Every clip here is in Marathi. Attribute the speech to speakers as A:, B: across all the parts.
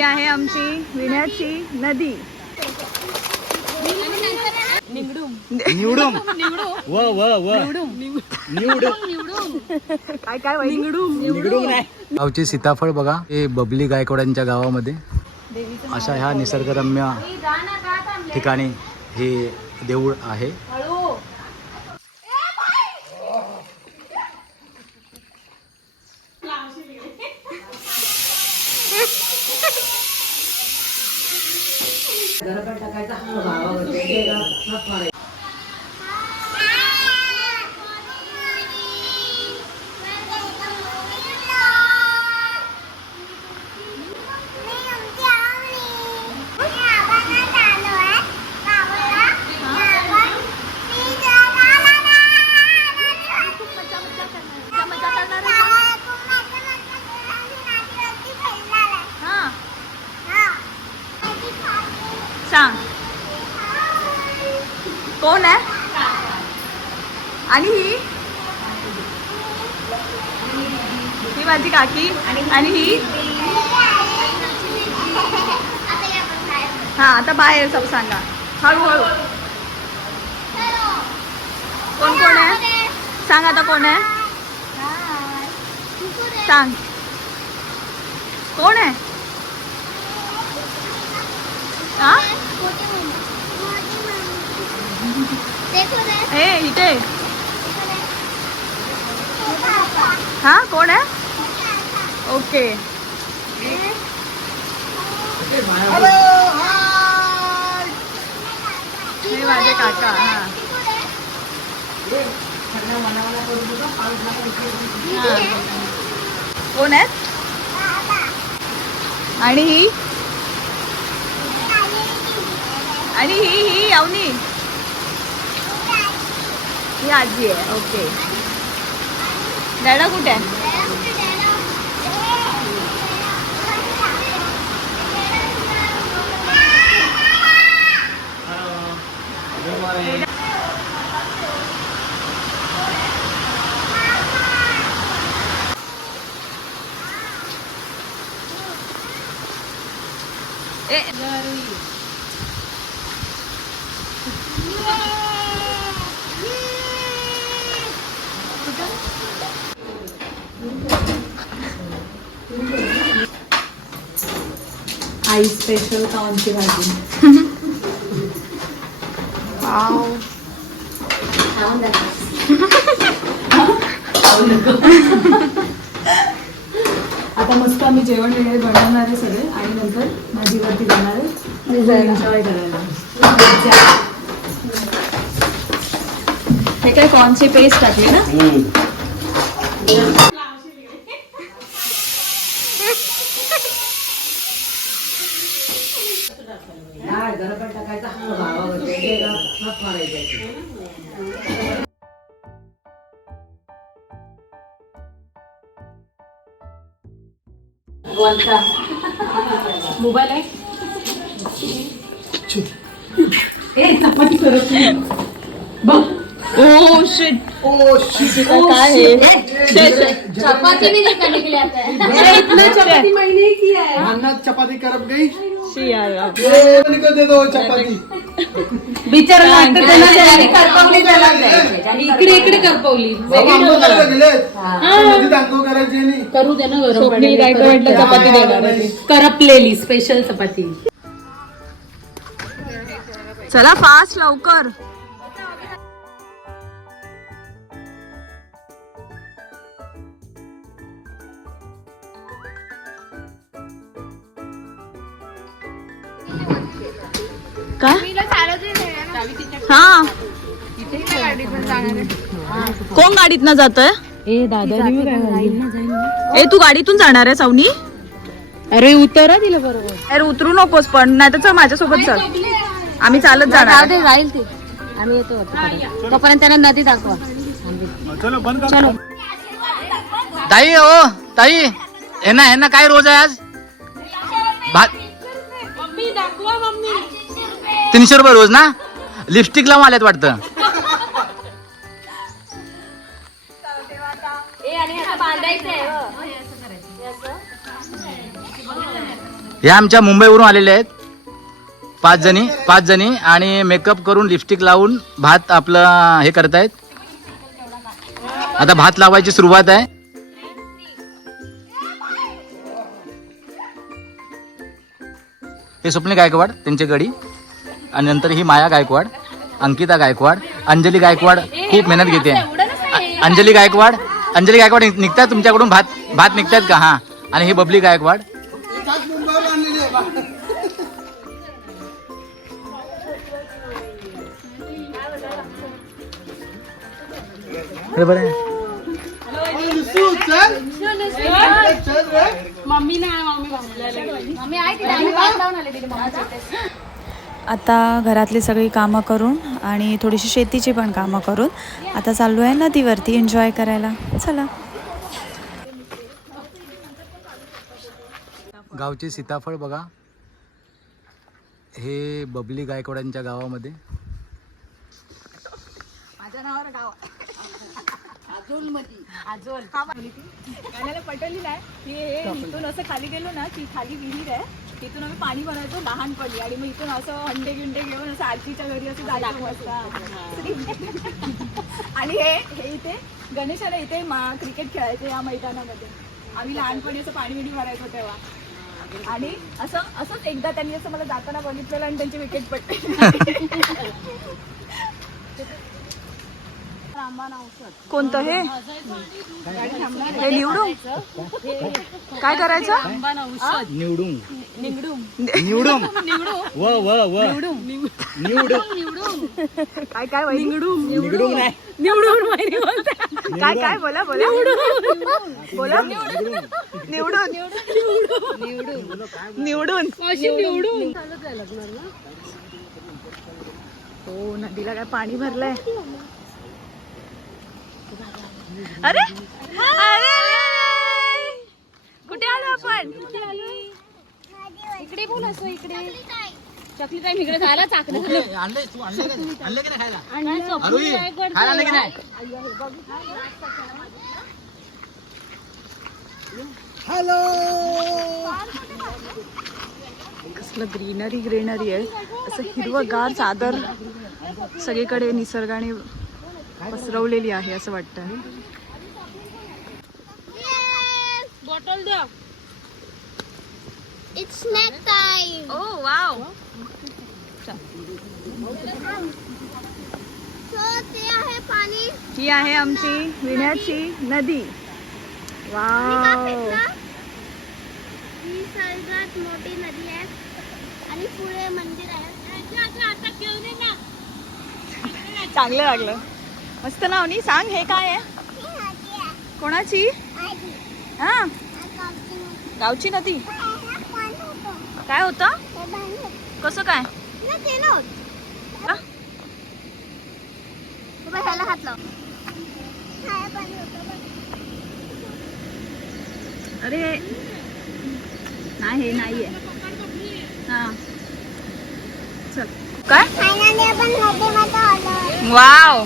A: ही आहे आमची विण्याची नदी.
B: निवडून. व व व. निवडून.
A: काय काय
B: निवडून. नाही गावचे सीताफळ बघा हे बबली गायकवाडांच्या गावामध्ये. अशा ह्या निसर्गरम्य ठिकाणी हे देऊळ आहे.
A: सांग आणि ही? ही माझी काकी. आणि ही हा? आता बाहेर सब सांगा. हळूहळू. कोण कोण आहे? सांग आता कोण आहे? सांग. कोण आहे? हा हे इथे. हा कोण आहे? ओके. हे माझे काका हा. हा. कोण आहेत? आणि ही? आणि ही ही अवनी. ही आजी आहे ओके. डॅडा कुठे आहे ए
C: आई स्पेशल काउनची भाजी. आता मस्त आम्ही जेवण वगैरे बनवणार आहे सगळे आणि नंतर नदीवरती जाणार आहे. एन्जॉय करायला.
A: हे काय कॉर्नची पेस्ट टाकली ना?
C: मोबाईल आहे? ए चपाती करत बघ.
A: ओ शिट ओ शिट काय हे शे, शे.
D: चपाती भी निकल निकले आता. है
C: इतना चपाती मैंने किया है
E: अन्ना चपाती करप गई
A: शी यार
E: ये को दे दो चपाती.
C: बिचारा लागतं त्यांना ज्याने करपवली त्याला द्यायचं. इकडे इकडे करपवली. करू दे ना गरम
A: स्वप्नील चपाती देणार आहे. ती.
C: करपलेली स्पेशल चपाती.
A: चला फास्ट लवकर. काय हा. कोण गाडीतनं जातोय?
C: ए दादा
A: ए तू गाडीतून जाणार आहे सावनी?
C: अरे उतरा दिलं बरोबर.
A: अरे उतरू नकोस पण नाही तर चल माझ्यासोबत चल. आम्ही चालत जाणार
D: जाईल ते. आम्ही येतो. तोपर्यंत त्यांना नदी दाखवा. चलो
B: ताई ओ ताई हे ना हे ना काय रोज आहे आज? भात तीनशे रुपये रोज ना? लिपस्टिक लावून आल्यात वाटतं. ह्या आमच्या मुंबईवरून आलेल्या आहेत. पाच जणी पाच जणी आणि मेकअप करून लिपस्टिक लावून भात आपलं हे करतायत. आता भात लावायची सुरुवात आहे. हे स्वप्ने गायकवाड त्यांचे गडी. आणि नंतर ही माया गायकवाड अंकिता गायकवाड अंजली गायकवाड खूप मेहनत घेते. अंजली गायकवाड अंजली गायकवाड निघ- निघतात तुमच्याकडून? भात भात निघतात का? हा. आणि ही बबली गायकवाड. बरं.
D: चल रे.
A: आता घरातली सगळी कामं करून आणि थोडीशी शेतीची पण कामं करून आता चाललो आहे नदीवरती. एन्जॉय करायला. चला.
B: गावचे सीताफळ बघा. हे बबली गायकवाडांच्या गावामध्ये.
F: पटवली नाही की हे इथून असं खाली गेलो ना की खाली विहीर आहे. तिथून आम्ही पाणी भरायचो लहानपणी. आणि मग इथून असं हंडे गिंडे घेऊन असं आजीच्या घरी असं जायचं मस्त. आणि हे हे इथे गणेशाला इथे मा- क्रिकेट खेळायचे या मैदानामध्ये. आम्ही लहानपणी असं पाणी बिणी भरायचो तेव्हा. आणि असं असंच एकदा त्यांनी असं मला जाताना बघितलेलं आणि त्यांची विकेट पडते.
A: कोणतं हे? हे निवडू काय करायचं?
B: निवडून. निवडून. व व व. निवडून.
A: काय काय वहिनी?
B: निवडून. नाही
A: काय काय? बोला बोला. बोला. निवडून. निवडून. हो नदीला काय पाणी भरलंय? अरे अरे कुठे आलो आपण?
C: इकडे बोल असं इकडे. चकली. टाइम इकडे झाला
B: की नाही?
A: कसलं ग्रीनरी ग्रीनरी आहे. असं हिरवंगार चादर. सगळीकडे निसर्गाने पसरवलेली आहे असं वाटतं
C: बॉटल द्या.
G: It's snack time.
A: O wow.
G: ते आहे पाणी.
A: ही आहे आमची विण्याची नदी. वाव.
G: ही सगळ्यात मोठी नदी आहे आणि पुढे मंदिर आहे.
A: चांगलं लागलं. मस्त नावनी सांग हे काय आहे? कोणाची? हा? गावची नदी. काय होतं? कसं काय?
G: ह्याला हात लाव.
A: अरे नाही हे नाहीये. हा. चल. काय? वाव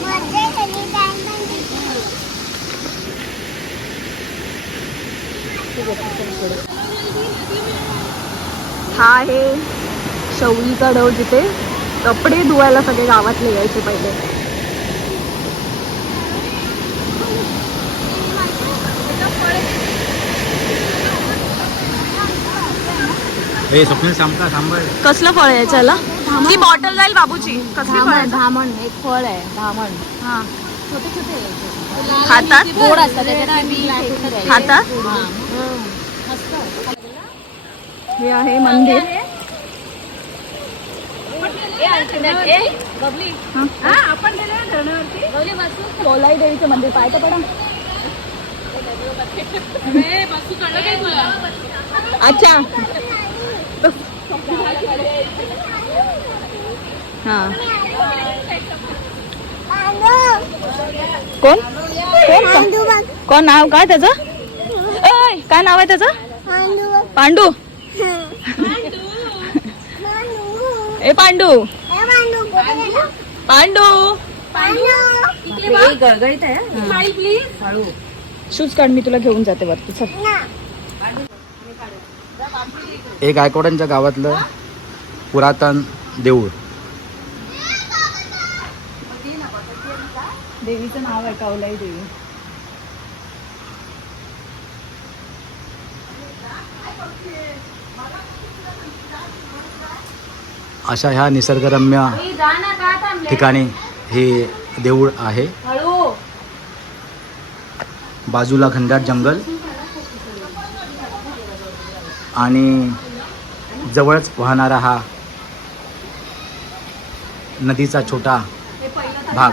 G: मजा झाली time पण दिसली.
A: हा आहे शौलीचा डव जिथे कपडे धुवायला सगळे गावातले यायचे पहिले.
B: हे
A: कसलं फळ आहे याच्याला? ती बॉटल जाईल बाबूची. कसली फळ आहे?
C: धामण एक फळ आहे धामण.
A: हा.
C: छोटे छोटे
A: खातात?
C: गोड असतात.
A: खातात?
C: हा.
A: हे आहे मंदिर. कोलाई देवीचं मंदिर पाहिजे पडा. अच्छा. हा. कोण? कोण? कोण नाव? काय त्याचं? काय नाव आहे त्याचं? पांडू. ए पांडू. पांडू
C: गळगळीत आहे
A: शूज काढ मी तुला घेऊन जाते वरती. चल.
B: हे गायकवाडांच्या गावातलं पुरातन देऊळ.
A: देवीचं नाव आहे कौलाई देवी.
B: अशा ह्या निसर्गरम्य ठिकाणी हे देऊळ आहे. बाजूला घनदाट जंगल आणि जवळच वाहणारा हा नदीचा छोटा भाग.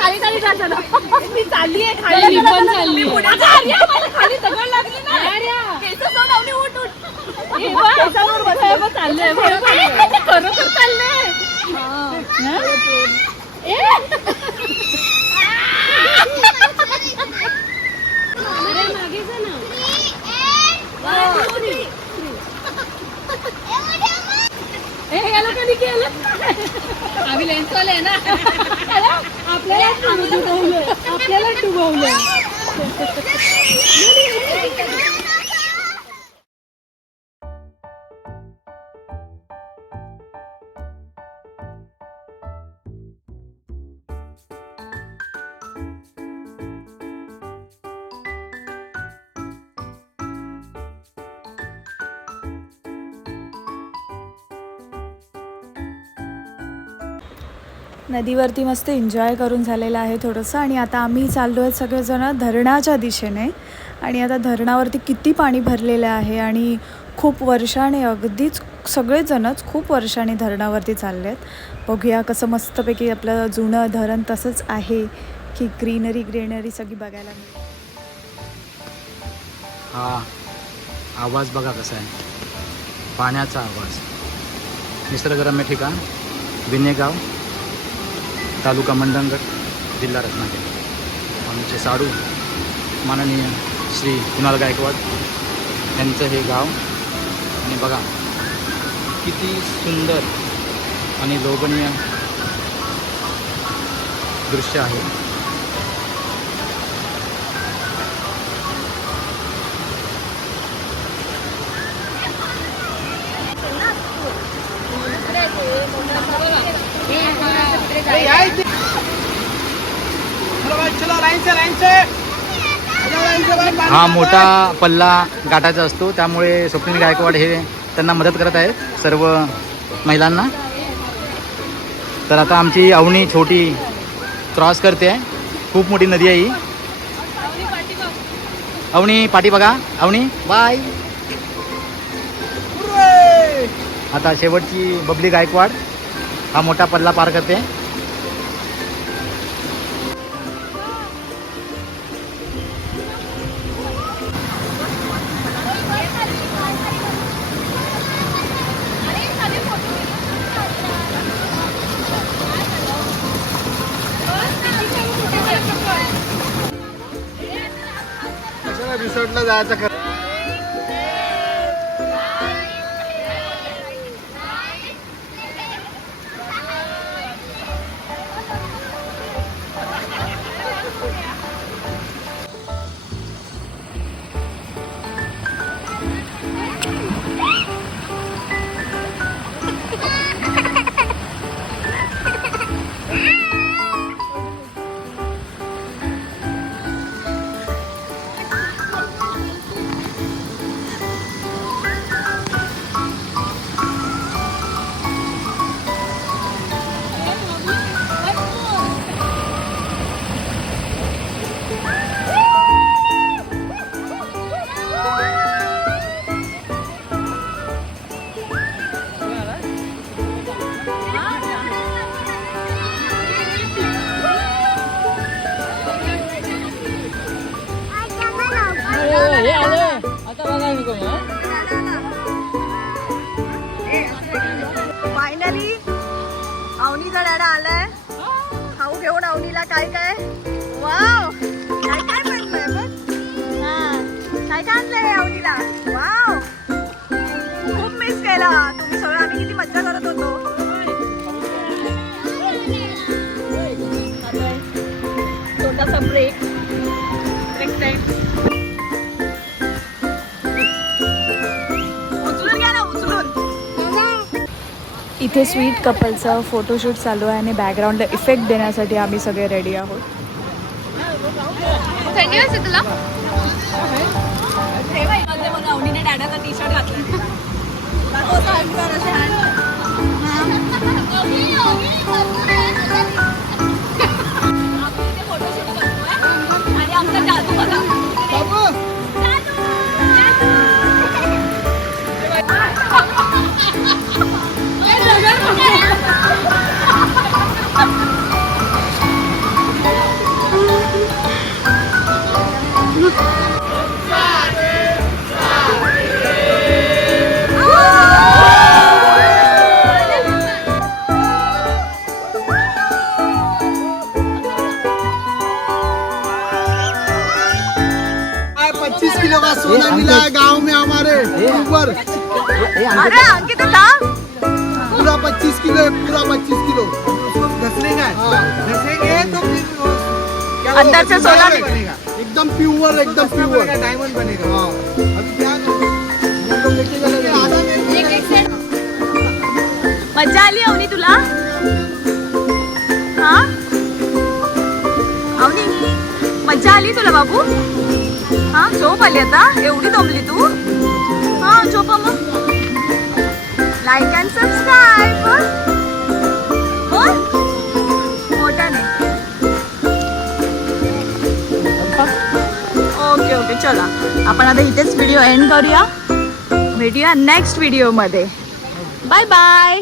A: खाली खाली जा मी चालली आहे खाली पण चालली खाली लागली ना चाललंय. खरोखर चाललंय हे याला कधी केलं आम्ही लेन्स वाले आहे ना. आपल्याला आपल्याला डुबवलं
H: नदीवरती मस्त एन्जॉय करून झालेलं आहे थोडंसं. आणि आता आम्ही चाललो आहेत सगळेजण धरणाच्या दिशेने. आणि आता धरणावरती किती पाणी भरलेलं आहे आणि खूप वर्षाने अगदीच सगळेजणच खूप वर्षाने धरणावरती चालले आहेत बघूया कसं मस्तपैकी आपलं जुनं धरण तसंच आहे की ग्रीनरी ग्रीनरी सगळी बघायला मिळते.
B: हा आवाज बघा कसा आहे. पाण्याचा आवाज. निसर्गरम्य ठिकाण विनेगाव. तालुका मंडणगड जिल्हा रत्नागिरी. आमचे साडू माननीय श्री कुणाल गायकवाड यांचं हे गाव. आणि बघा किती सुंदर आणि लोभनीय दृश्य आहे. हा मोठा पल्ला गाठायचा असतो त्यामुळे स्वप्नील गायकवाड हे त्यांना मदत करत आहेत सर्व महिलांना. तर आता आमची अवनी छोटी क्रॉस करते. आहे खूप मोठी नदी आहे ही. अवनी पाठी बघा. अवनी बाय. आता शेवटची बबली गायकवाड हा मोठा पल्ला पार करते.
E: จ这个 फायनली अवनीचा डॅडा आलाय खाऊ घेऊन अवनीला
A: काय काय? वाव काय काय बनलंय बघ. काय काय आणलंय अवनीला वाव खूप मिस केला. तुम्ही सगळं आम्ही किती मज्जा करत होतो. ब्रेक
H: इथे स्वीट कपलचं फोटोशूट चालू आहे आणि बॅकग्राऊंडला इफेक्ट देण्यासाठी आम्ही सगळे रेडी आहोत.
A: डॅडाचा टी शर्ट घातला
E: पच्चीस किलो का सोना मिला है गाँव में हमारे ऊपर।
A: अरे अंकित
E: पूरा पच्चीस किलो है पूरा पच्चीस किलो। है। तो
A: अंदर से सोना
E: बनेगा। एकदम प्योर एकदम प्योर डायमंड बनेगा हाँ। अभी क्या लेके चले आधा नहीं
A: मज्जा आली अवनी तुला। हा? अवनी मज्जा आली तुला बाबू? हा झोप आली आता. एवढी दमली तू? हा झोपा मग. लाईक अँड सबस्क्राईब बोल मोठ्याने ओके ओके चला. आपण आता इथेच व्हिडिओ एंड करूया. भेटूया नेक्स्ट व्हिडिओमध्ये बाय बाय